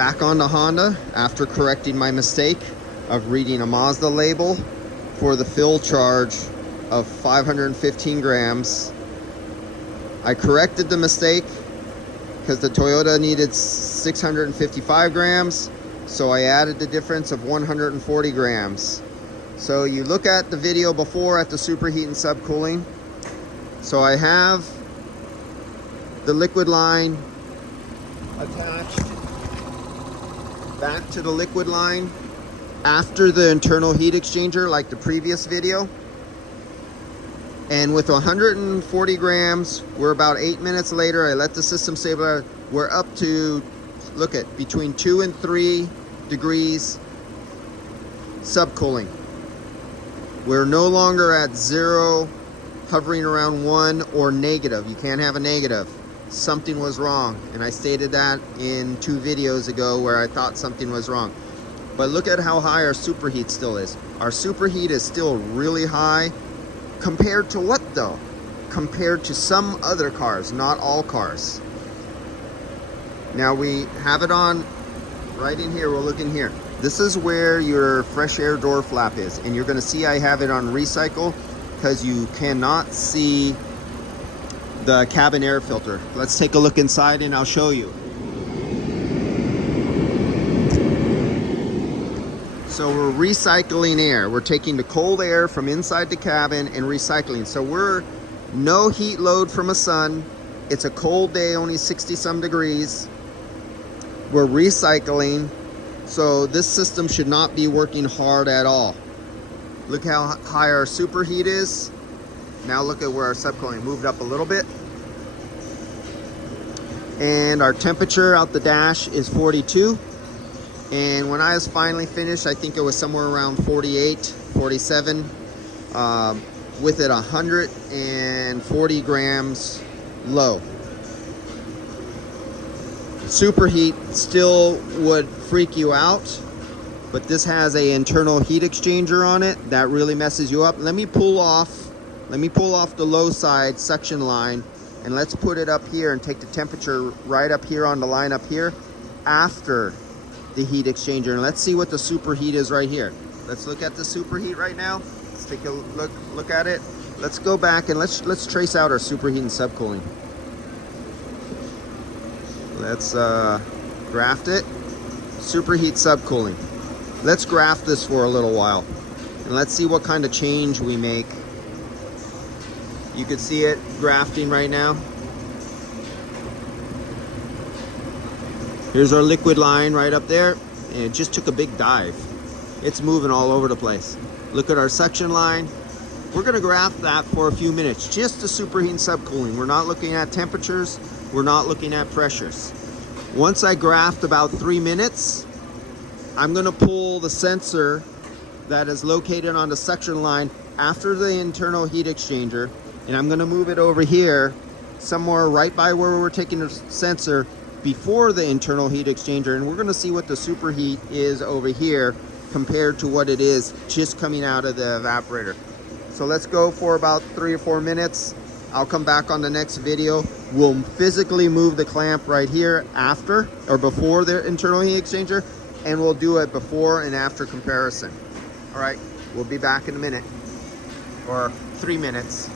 back on the Honda after correcting my mistake of reading a Mazda label for the fill charge of 515 grams. I corrected the mistake because the Toyota needed 655 grams, so I added the difference of 140 grams. So you look at the video before at the superheat and subcooling. So I have the liquid line attached back to the liquid line after the internal heat exchanger, like the previous video. And with 140 grams, we're about 8 minutes later. I let the system stabilize. We're up to, look at, between 2 and 3 degrees subcooling. We're no longer at 0, hovering around 1 or negative. You can't have a negative. Something was wrong, and I stated that in 2 videos ago where I thought something was wrong. But look at how high our superheat still is. Our superheat is still really high. Compared to what though? Compared to some other cars, not all cars. Now we have it on right in here. We're looking here. This is where your fresh air door flap is, and you're going to see I have it on recycle because you cannot see the cabin air filter. Let's take a look inside and I'll show you. So we're recycling air. We're taking the cold air from inside the cabin and recycling. So we're no heat load from a sun. It's a cold day, only 60 some degrees. We're recycling. So this system should not be working hard at all. Look how high our superheat is. Now look at where our subcooling moved up a little bit. And our temperature out the dash is 42. And when I was finally finished, I think it was somewhere around 48, 47, with it 140 grams low. Superheat still would freak you out, but this has an internal heat exchanger on it that really messes you up. Let me pull off the low side suction line, and let's put it up here and take the temperature right up here on the line up here after the heat exchanger, and let's see what the superheat is right here. Let's look at the superheat right now. Let's take a look at it. Let's go back and let's trace out our superheat and subcooling. Let's graph it. Superheat, subcooling. Let's graph this for a little while, and let's see what kind of change we make. You can see it grafting right now. Here's our liquid line right up there, and it just took a big dive. It's moving all over the place. Look at our suction line. We're gonna graph that for a few minutes, just the superheat and subcooling. We're not looking at temperatures, we're not looking at pressures. Once I graphed about 3 minutes, I'm gonna pull the sensor that is located on the suction line after the internal heat exchanger, and I'm gonna move it over here, somewhere right by where we're taking the sensor, before the internal heat exchanger, and we're going to see what the superheat is over here compared to what it is just coming out of the evaporator. So let's go for about 3 or 4 minutes. I'll come back on the next video. We'll physically move the clamp right here after or before the internal heat exchanger, and we'll do a before and after comparison. All right, we'll be back in a minute or 3 minutes.